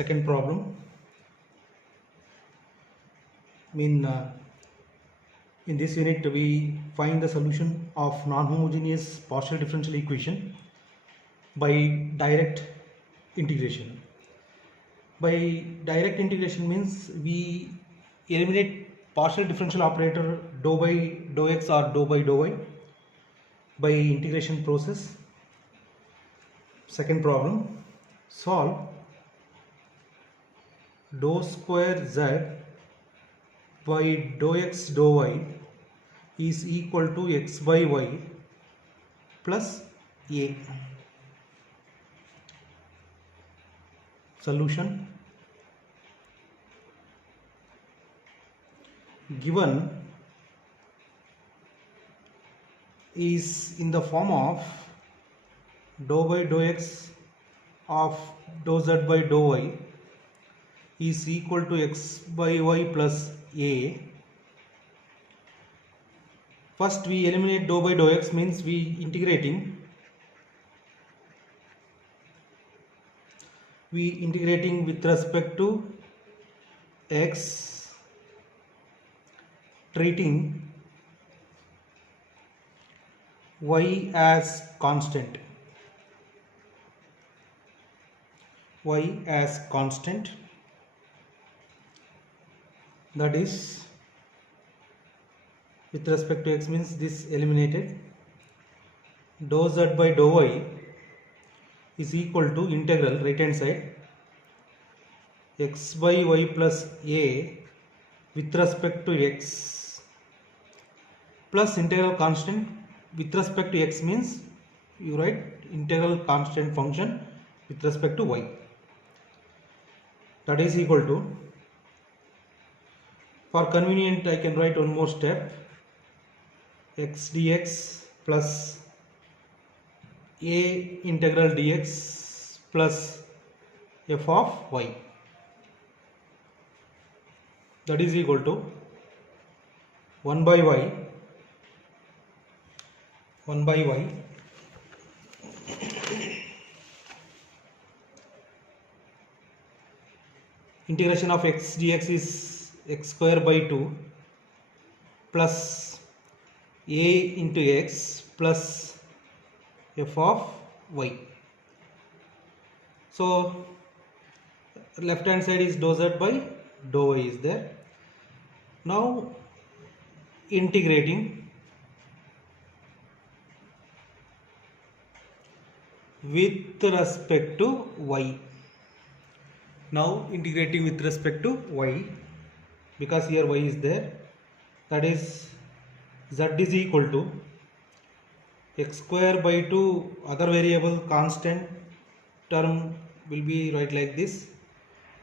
Second problem. In this unit we find the solution of non-homogeneous partial differential equation by direct integration. By direct integration means we eliminate partial differential operator dou by dou x or dou by dou y by integration process. Second problem, solve dou square z by dou x dou y is equal to x by y plus a. Solution given is in the form of dou by dou x of dou z by dou y is equal to x by y plus a. First we eliminate dou by dou x, means we integrating with respect to x, treating y as constant. That is, with respect to x means this eliminated. Dou z by dou y is equal to integral right hand side x by y plus a with respect to x plus integral constant with respect to x, means you write integral constant function with respect to y. That is equal to, for convenient I can write one more step, x dx plus a integral dx plus f of y. That is equal to 1 by y integration of x dx is x square by 2 plus a into x plus f of y. So left hand side is dou z by dou y is there. Now integrating with respect to y. Because here y is there, that is z is equal to x square by 2, other variable constant term will be right like this,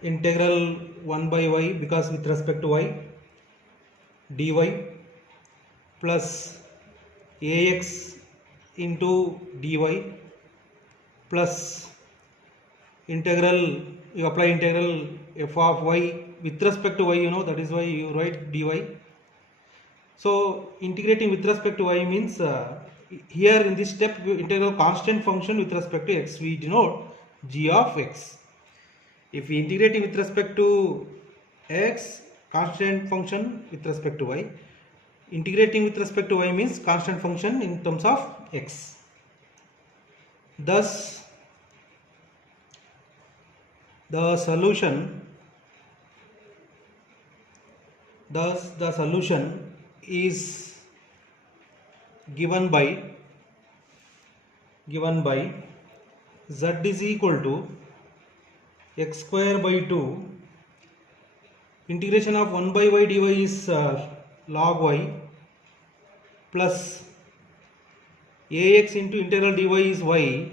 integral 1 by y because with respect to y dy plus ax into dy plus integral, you apply integral f of y with respect to y, that is why you write dy. So integrating with respect to y means here in this step integral constant function with respect to x we denote g of x. If we integrating with respect to x, constant function with respect to y. Integrating with respect to y means constant function in terms of x. Thus the solution is given by z is equal to x square by 2, integration of 1 by y dy is log y plus ax into integral dy is y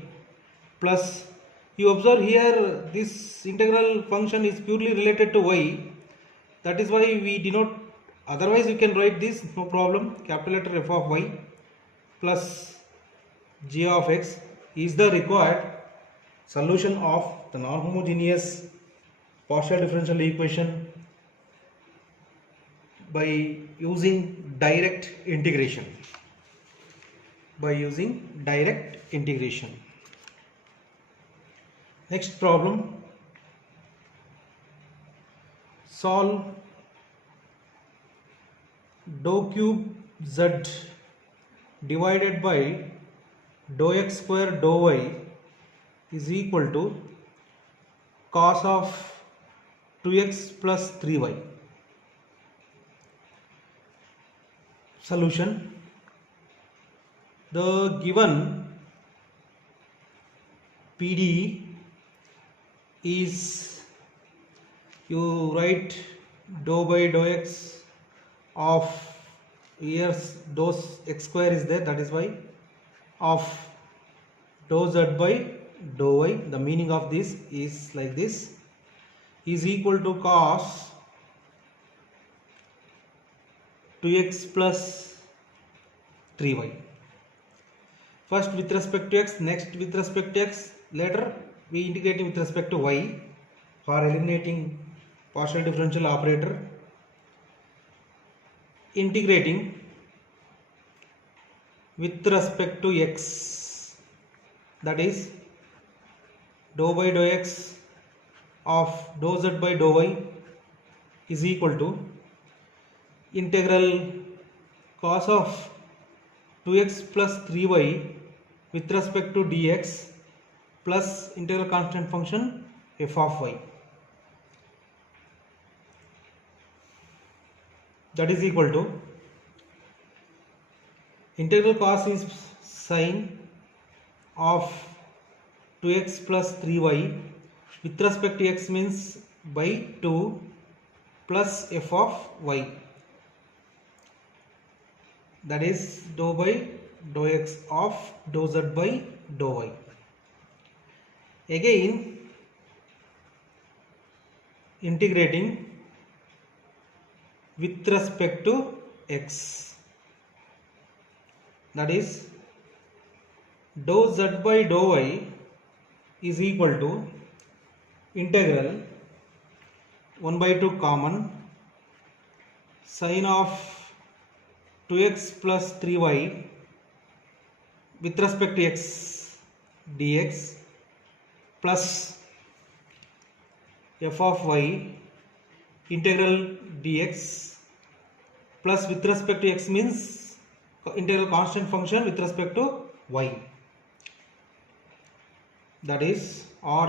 plus, you observe here this integral function is purely related to y, that is why we denote, otherwise you can write this, no problem, capital letter f of y plus g of x is the required solution of the non-homogeneous partial differential equation by using direct integration. Next problem, solve dou cube z divided by dou x square dou y is equal to cos of 2x plus 3y. Solution: the given PDE is, you write dou by dou x of, here dou x square is there, that is why, of dou z by dou y. The meaning of this is like this, is equal to cos 2x plus 3y. First with respect to x, next with respect to x, later we integrate with respect to y for eliminating partial differential operator. Integrating with respect to x, that is dou by dou x of dou z by dou y is equal to integral cos of 2x plus 3y with respect to dx plus integral constant function f of y, that is equal to integral cos is sine of 2x plus 3y with respect to x means by 2 plus f of y, that is dou by dou x of dou z by dou y. Again integrating with respect to x, that is dou z by dou y is equal to integral 1 by 2 common sine of 2x plus 3y with respect to x dx plus f of y integral dx plus with respect to x means integral constant function with respect to y, that is, or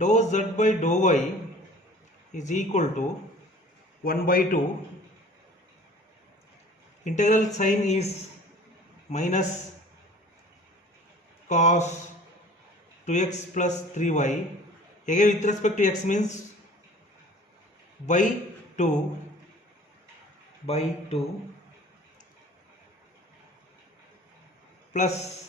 dou z by dou y is equal to 1 by 2 integral sign is minus cos 2x plus 3y, again with respect to x means by 2 plus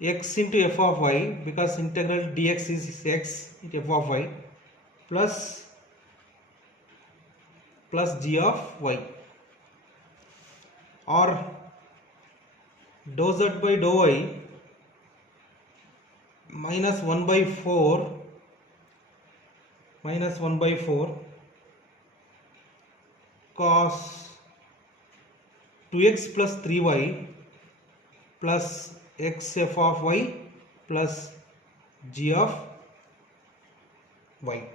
x into f of y, because integral dx is x into f of y, plus g of y, or dou z by dou y minus 1 by 4 cos 2x plus 3y plus x f of y plus g of y.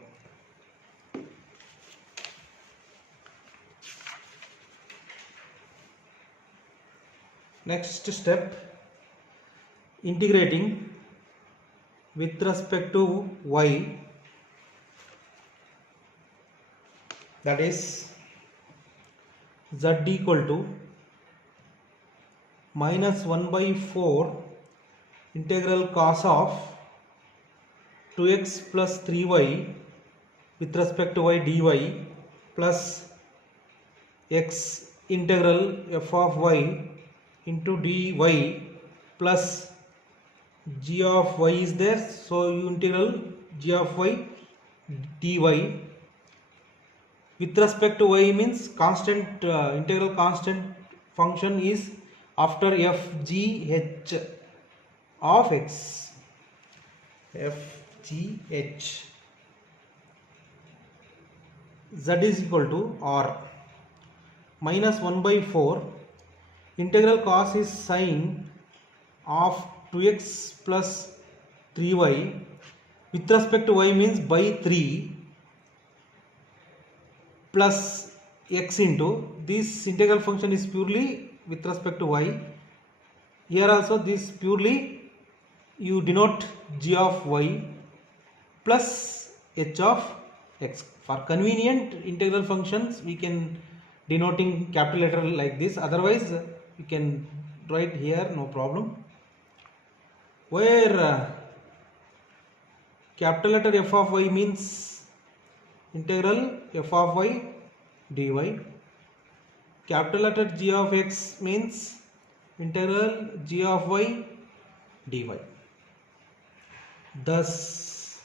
Next step, integrating with respect to y, that is z equal to minus 1 by 4 integral cos of 2x plus 3y with respect to y dy plus x integral f of y into dy plus g of y is there, so you integral g of y dy with respect to y means constant, integral constant function is after f g h of x, f g h, z is equal to, or minus 1 by 4 integral cos is sine of 2x plus 3y with respect to y means by 3 plus x into this integral function is purely with respect to y. Here also this purely you denote g of y plus h of x. For convenient integral functions we can denoting capital letter like this, otherwise you can write here, no problem. Where capital letter f of y means integral f of y dy, capital letter g of x means integral g of y dy. Thus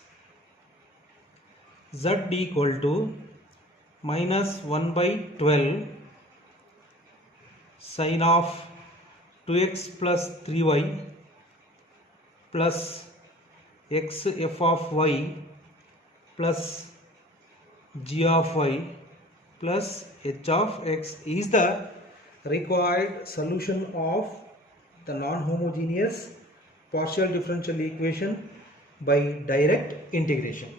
z equal to minus 1 by 12 sin of 2x plus 3y plus x f of y plus g of y plus h of x is the required solution of the non-homogeneous partial differential equation by direct integration.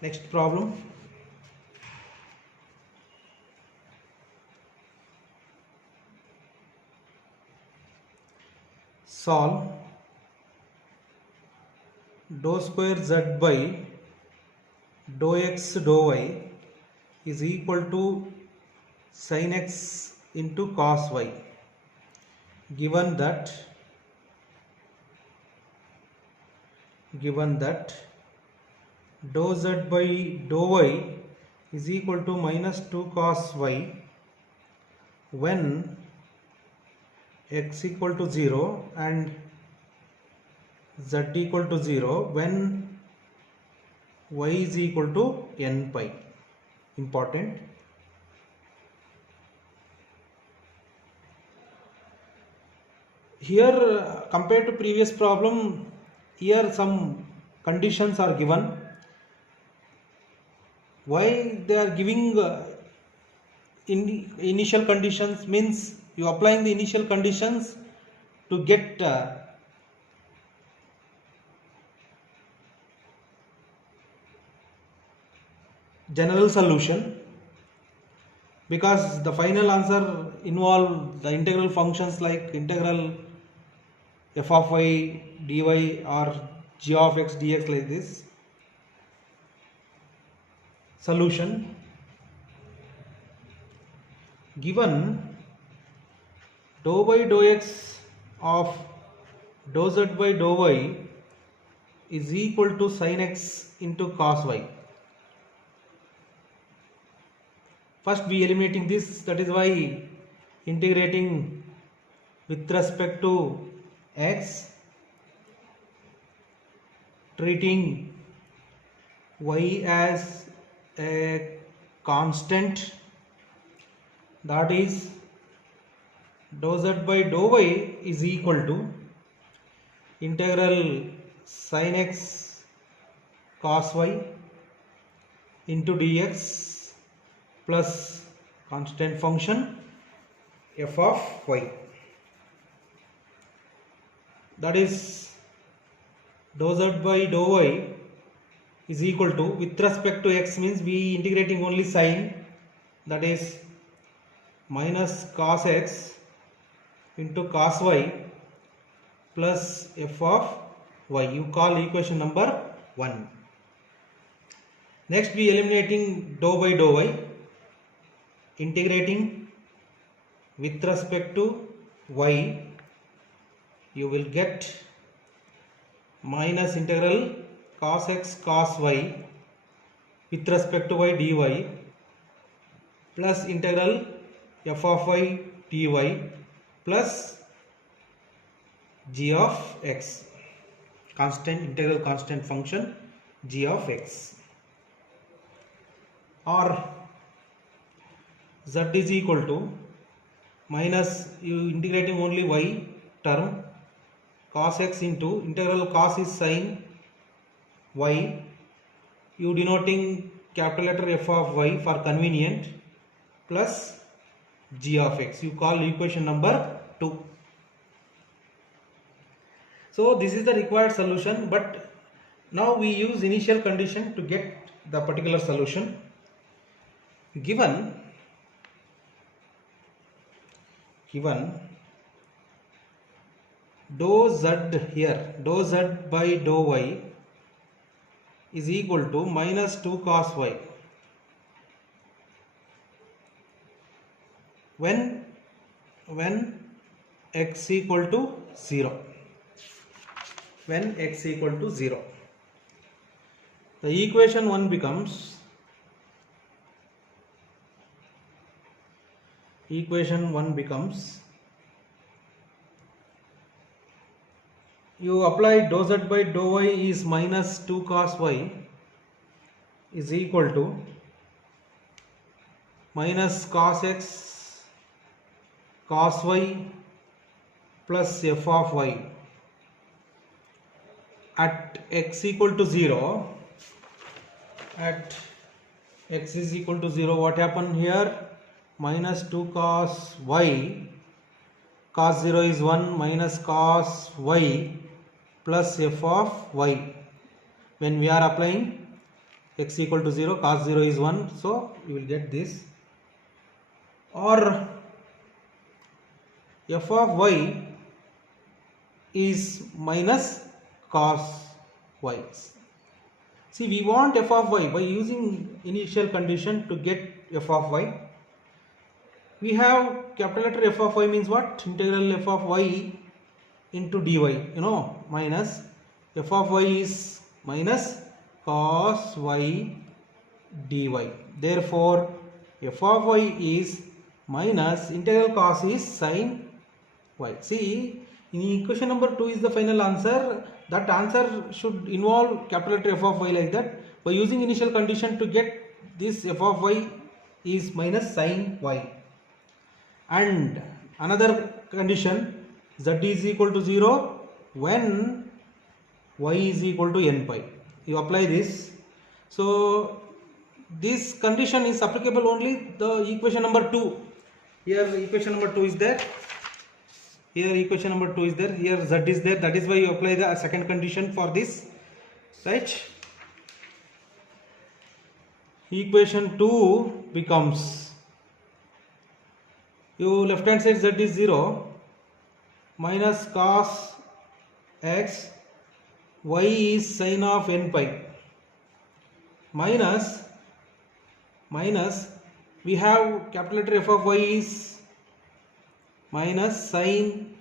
Next problem. Solve dou square z by dou x dou y is equal to sin x into cos y, given that dou z by dou y is equal to minus 2 cos y when x equal to 0 and z equal to 0 when y is equal to n pi. Important. Here compared to previous problem, here some conditions are given. Why they are giving initial conditions means you applying the initial conditions to get general solution, because the final answer involve the integral functions like integral f of y dy or g of x dx like this. Solution: given dou by dou x of dou z by dou y is equal to sin x into cos y. First we eliminating this, that is why integrating with respect to x, treating y as a constant, that is dou z by dou y is equal to integral sin x cos y into dx plus constant function f of y, that is dou z by dou y is equal to, with respect to x means we integrating only sin, that is minus cos x into cos y plus f of y. You call equation number 1. Next we eliminating dou by dou y, integrating with respect to y, you will get minus integral cos x cos y with respect to y dy plus integral f of y dy plus g of x, constant integral constant function g of x, or z is equal to minus, you integrating only y term, cos x into integral cos is sin y, you denoting capital letter f of y for convenient, plus g of x. You call equation number 2. So this is the required solution, but now we use initial condition to get the particular solution. Given dou z here, dou z by dou y is equal to minus 2 cos y when x equal to 0. When x equal to 0, the equation 1 becomes you apply dou z by dou y is minus 2 cos y is equal to minus cos x cos y plus f of y. At x equal to 0, at x is equal to 0, what happened here? Minus 2 cos y, cos 0 is 1, minus cos y plus f of y. When we are applying x equal to 0, cos 0 is 1, so you will get this. Or f of y is minus cos y. See, we want f of y by using initial condition to get f of y. We have capital letter f of y means what? Integral f of y into dy, minus f of y is minus cos y dy. Therefore, f of y is minus integral cos is sin y. See, in equation number 2 is the final answer. That answer should involve capital letter f of y like that. By using initial condition to get this f of y is minus sin y. And another condition, z is equal to 0 when y is equal to n pi. You apply this. So this condition is applicable only the equation number 2. Here equation number 2 is there. Here equation number 2 is there. Here z is there. That is why you apply the second condition for this. Right? Equation 2 becomes, you left hand side z is 0 minus cos x, y is sin of n pi, minus we have capital letter f of y is minus sin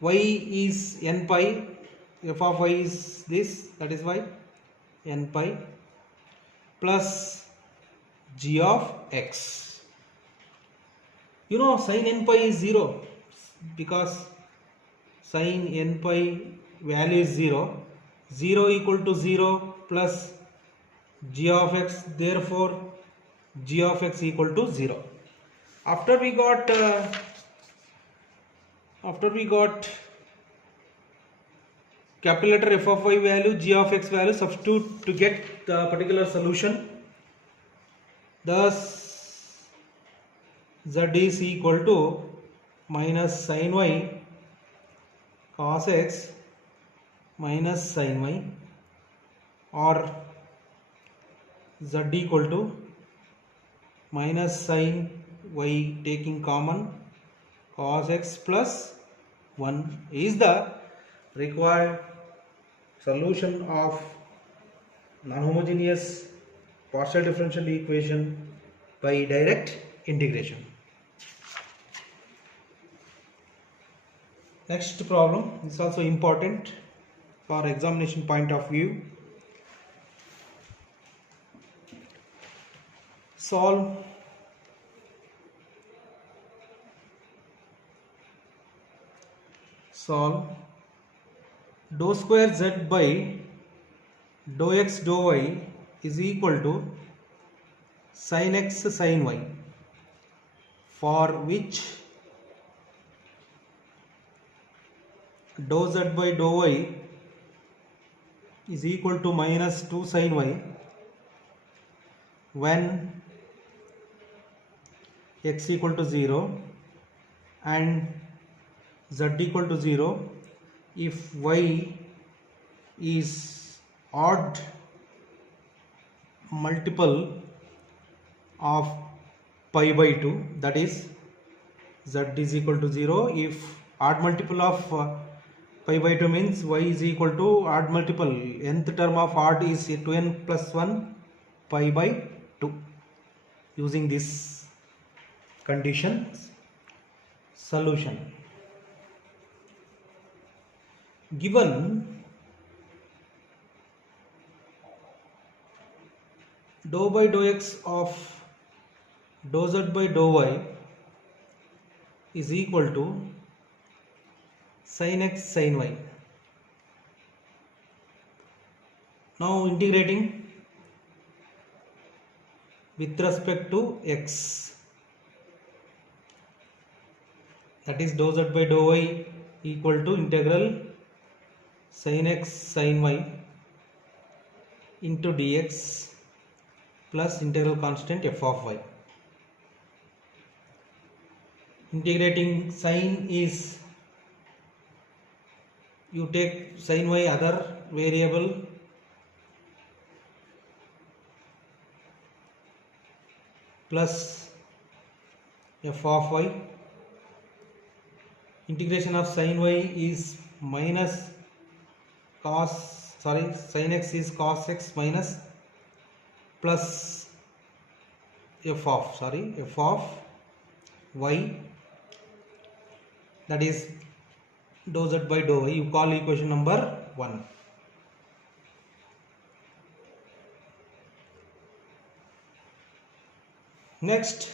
y is n pi, f of y is this, that is why n pi, plus g of x. Sin n pi is 0 because sin n pi value is 0. 0 equal to 0 plus g of x, therefore g of x equal to 0. After we got capital letter f of y value, g of x value, substitute to get the particular solution. Thus z is equal to minus sin y cos x minus sin y, or z equal to minus sin y taking common cos x plus 1 is the required solution of non-homogeneous partial differential equation by direct integration. Next problem is also important for examination point of view. Solve dou square z by dou x dou y is equal to sin x sin y, for which dou z by dou y is equal to minus 2 sin y when x equal to 0 and z equal to 0, if y is odd multiple of pi by 2, that is z is equal to 0. If odd multiple of pi by 2 means y is equal to odd multiple, nth term of odd is 2n plus 1 pi by 2. Using this conditions, solution. Given dou by dou x of dou z by dou y is equal to sin x sin y. Now integrating with respect to x, that is dou z by dou y equal to integral sin x sin y into dx plus integral constant f of y. Integrating sin is, you take sin y other variable plus f of y. Integration of sin y is minus sin x is cos x minus plus f of y, that is dou z by dou y. You call equation number 1. Next,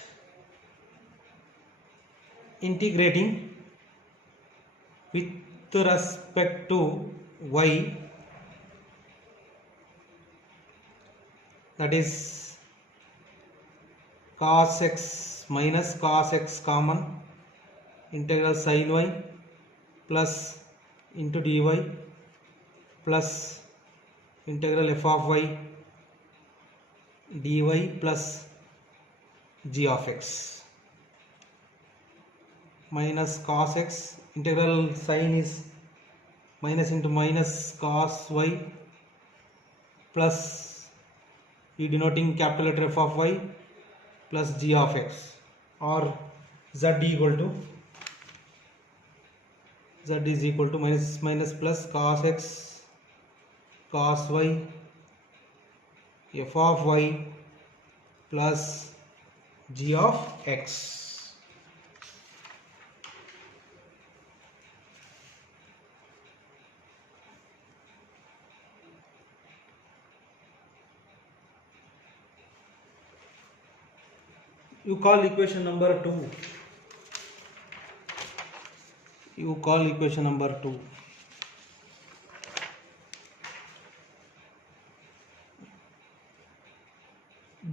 integrating with respect to y, that is cos x minus cos x common, integral sin y plus into dy plus integral f of y dy plus g of x minus cos x, integral sin is minus into minus cos y plus e denoting capital letter f of y plus g of x, or z is equal to minus plus cos x cos y f of y plus g of x. You call equation number 2.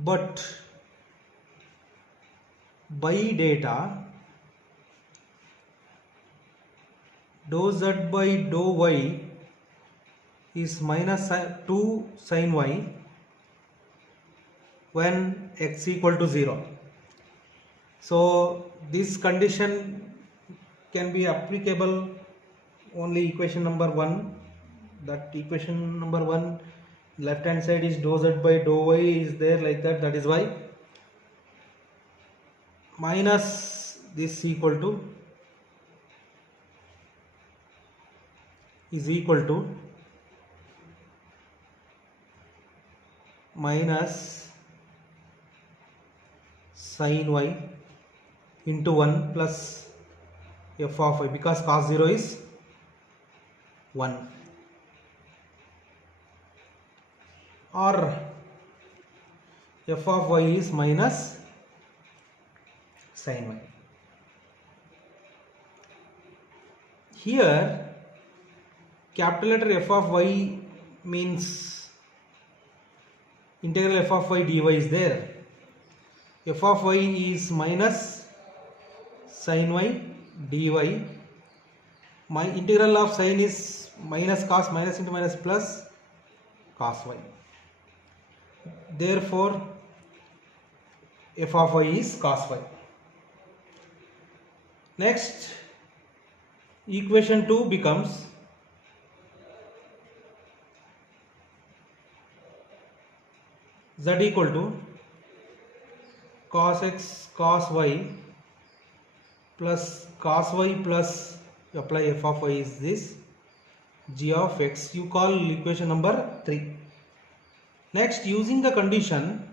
But by data dou z by dou y is minus 2 sin y when x equal to 0. So this condition can be applicable only equation number 1. That equation number 1, left hand side is dou z by dou y is there like that. That is why minus this is equal to minus sin y into 1 plus f of y, because cos 0 is 1, or f of y is minus sin y. Here capital letter f of y means integral f of y dy is there. F of y is minus sin y dy. My integral of sin is minus cos, minus into minus plus cos y. Therefore f of y is cos y. Next, equation 2 becomes z equal to cos x cos y plus cos y plus apply f of y is this g of x. You call equation number 3. Next, using the condition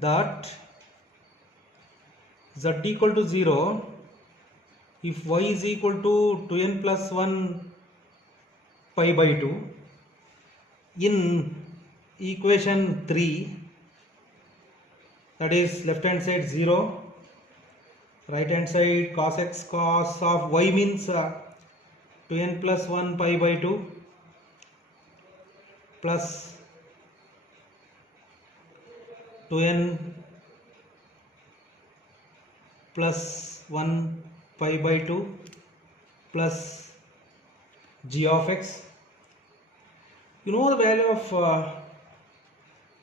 that z equal to 0 if y is equal to 2n plus 1 pi by 2, in equation 3, that is left hand side 0, right hand side cos x cos of y means 2n plus 1 pi by 2 plus 2n plus 1 pi by 2 plus g of x. You know the value of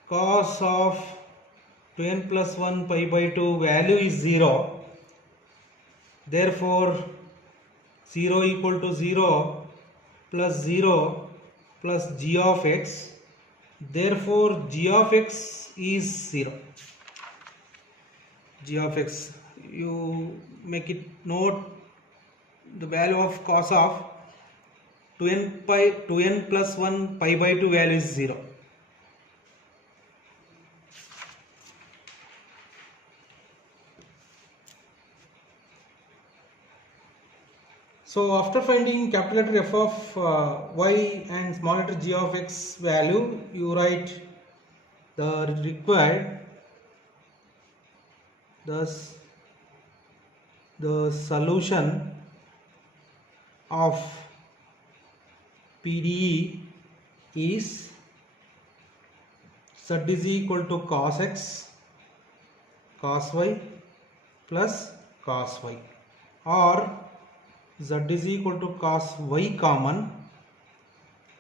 cos of 2n plus 1 pi by 2 value is 0. Therefore 0 equal to 0 plus 0 plus g of x. Therefore g of x is 0. G of x, you make it note the value of cos of 2n plus 1 pi by 2 value is 0. So after finding capital letter f of y and small letter g of x value, you write the required, thus the solution of PDE is z is equal to cos x cos y plus cos y, or z is equal to cos y common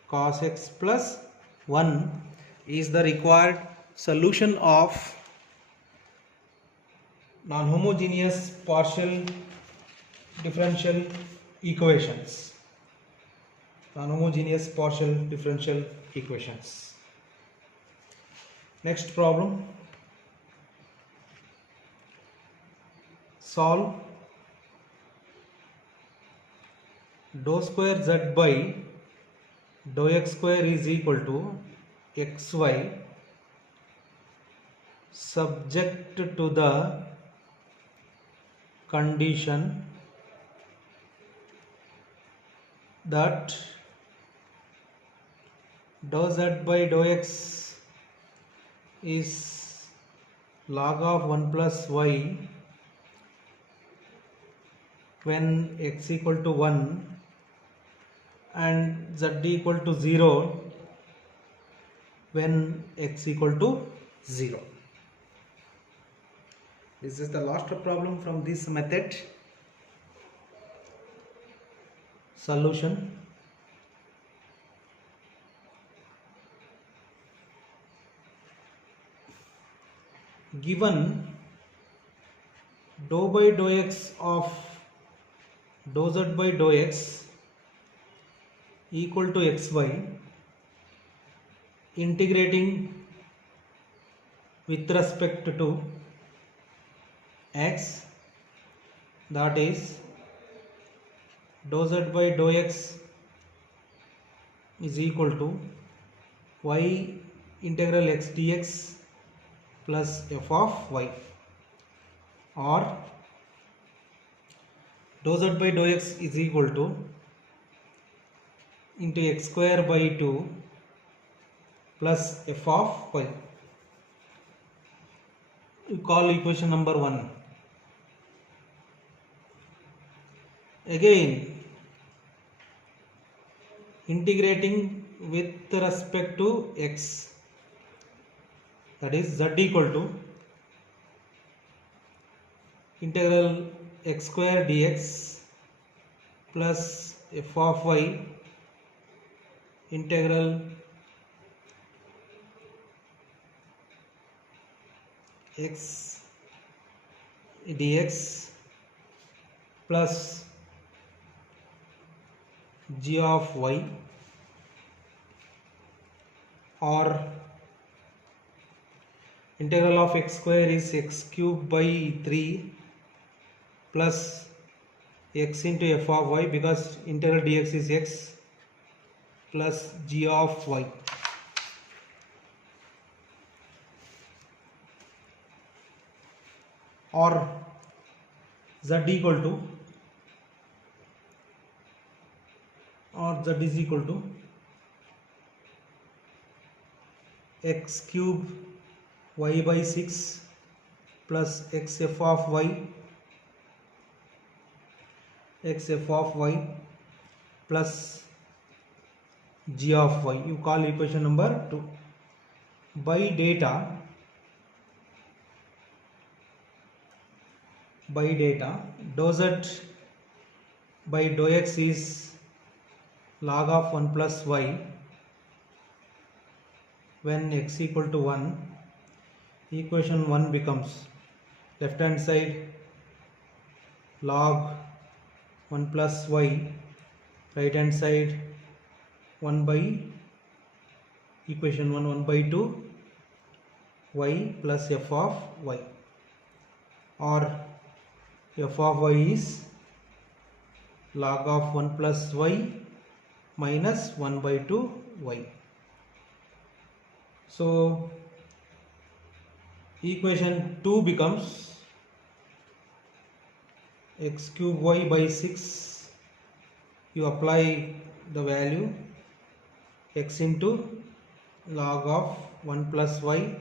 cos x plus 1 is the required solution of non-homogeneous partial differential equations. Non-homogeneous partial differential equations. Next problem. Solve dou square z by dou x square is equal to xy subject to the condition that dou z by dou x is log of 1 plus y when x equal to 1 and z equal to 0 when x equal to 0. This is the last problem from this method. Solution. Given dou by dou x of dou z by dou x equal to xy, integrating with respect to x, that is dou z by dou x is equal to y integral x dx plus f of y, or dou z by dou x is equal to into x square by 2 plus f of y. We call equation number 1. Again integrating with respect to x, that is z equal to integral x square dx plus f of y integral x dx plus g of y or integral of x square is x cube by 3 plus x into f of y, because integral dx is x, plus g of y. Or z is equal to x cube y by 6 plus x f of y plus g of y. You call equation number 2. By data dou z by dou x is log of 1 plus y when x equal to 1. Equation 1 becomes left hand side log 1 plus y, right hand side 1 by equation 1 by 2 y plus f of y, or f of y is log of 1 plus y minus 1 by 2 y. So equation 2 becomes x cube y by 6. You apply the value x into log of 1 plus y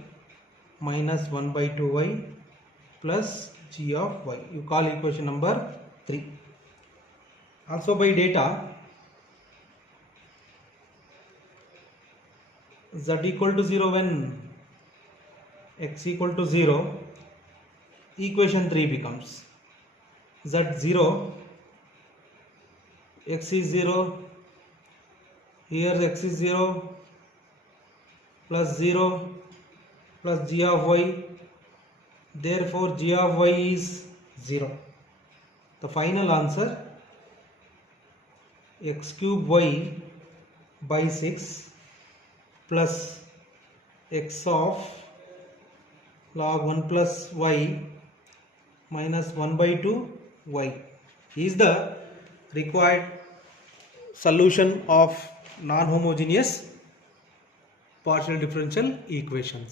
minus 1 by 2 y plus g of y. You call equation number 3. Also by data, z equal to 0 when x equal to 0, equation 3 becomes z 0, x is 0, here x is 0 plus g of y, therefore g of y is 0. The final answer, x cube y by 6 plus x of log 1 plus y minus 1 by 2 y is the required solution of non-homogeneous partial differential equations.